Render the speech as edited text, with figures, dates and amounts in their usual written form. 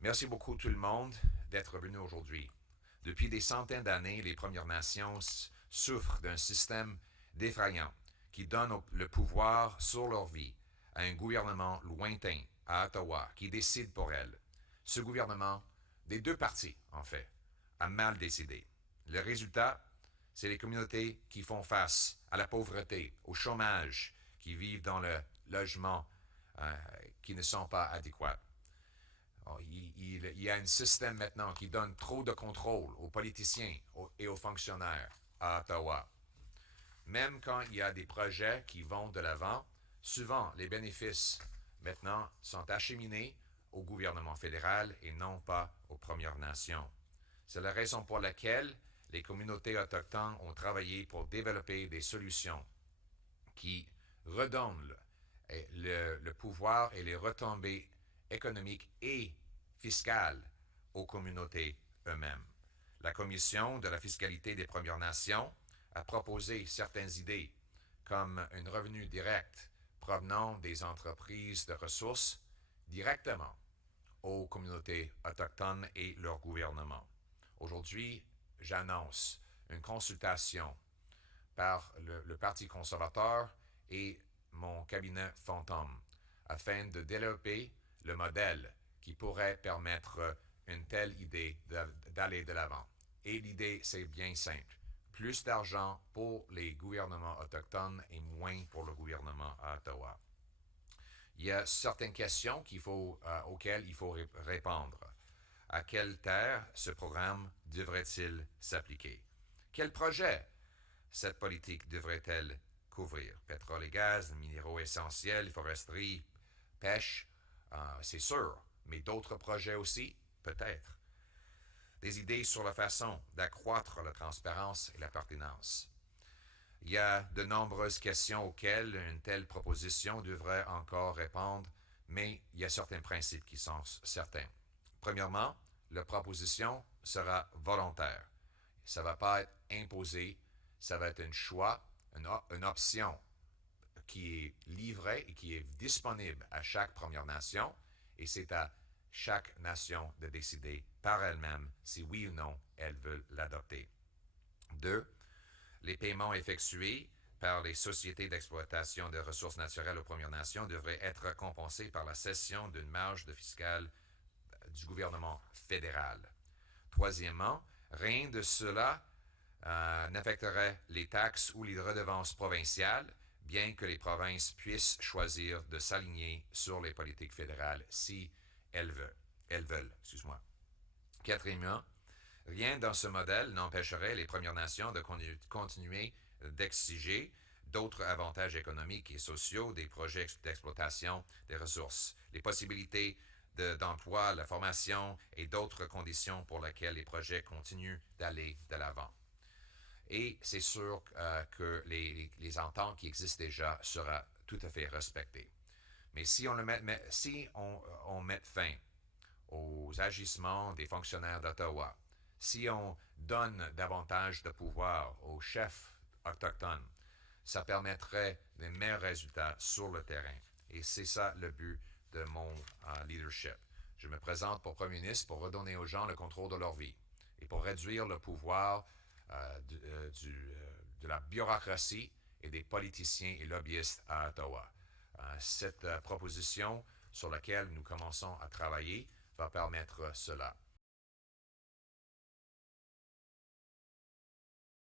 Merci beaucoup tout le monde d'être venu aujourd'hui. Depuis des centaines d'années, les Premières Nations souffrent d'un système défaillant qui donne le pouvoir sur leur vie à un gouvernement lointain à Ottawa qui décide pour elles. Ce gouvernement, des deux partis en fait, a mal décidé. Le résultat, c'est les communautés qui font face à la pauvreté, au chômage, qui vivent dans le logement qui ne sont pas adéquats. Il y a un système maintenant qui donne trop de contrôle aux politiciens et aux fonctionnaires à Ottawa. Même quand il y a des projets qui vont de l'avant, souvent les bénéfices maintenant sont acheminés au gouvernement fédéral et non pas aux Premières Nations. C'est la raison pour laquelle les communautés autochtones ont travaillé pour développer des solutions qui redonnent le pouvoir et les retombées économiques et fiscales aux communautés eux-mêmes. La Commission de la fiscalité des Premières Nations a proposé certaines idées, comme un revenu direct provenant des entreprises de ressources directement aux communautés autochtones et leur gouvernement. Aujourd'hui, j'annonce une consultation par le Parti conservateur et mon cabinet fantôme afin de développer le modèle qui pourrait permettre une telle idée d'aller de l'avant. Et l'idée, c'est bien simple. Plus d'argent pour les gouvernements autochtones et moins pour le gouvernement à Ottawa. Il y a certaines questions auxquelles il faut répondre. À quelle terre ce programme devrait-il s'appliquer? Quel projet cette politique devrait-elle couvrir? Pétrole et gaz, minéraux essentiels, foresterie, pêche, c'est sûr. Mais d'autres projets aussi, peut-être. Des idées sur la façon d'accroître la transparence et la pertinence. Il y a de nombreuses questions auxquelles une telle proposition devrait encore répondre, mais il y a certains principes qui sont certains. Premièrement, la proposition sera volontaire. Ça ne va pas être imposé, ça va être un choix, une option qui est livrée et qui est disponible à chaque Première Nation, et c'est à chaque nation de décider par elle-même si oui ou non elle veut l'adopter. 2. Les paiements effectués par les sociétés d'exploitation de ressources naturelles aux Premières Nations devraient être compensés par la cession d'une marge de fiscale du gouvernement fédéral. Troisièmement, rien de cela n'affecterait les taxes ou les redevances provinciales, bien que les provinces puissent choisir de s'aligner sur les politiques fédérales si elles veulent. Quatrièmement, rien dans ce modèle n'empêcherait les Premières Nations de continuer d'exiger d'autres avantages économiques et sociaux des projets d'exploitation des ressources. Les possibilités d'emploi, la formation et d'autres conditions pour lesquelles les projets continuent d'aller de l'avant. Et c'est sûr que les ententes qui existent déjà seront tout à fait respectées. Mais si on met fin aux agissements des fonctionnaires d'Ottawa, si on donne davantage de pouvoir aux chefs autochtones, ça permettrait de meilleurs résultats sur le terrain. Et c'est ça le but de mon leadership. Je me présente pour Premier ministre pour redonner aux gens le contrôle de leur vie et pour réduire le pouvoir de la bureaucratie et des politiciens et lobbyistes à Ottawa. Cette proposition sur laquelle nous commençons à travailler va permettre cela.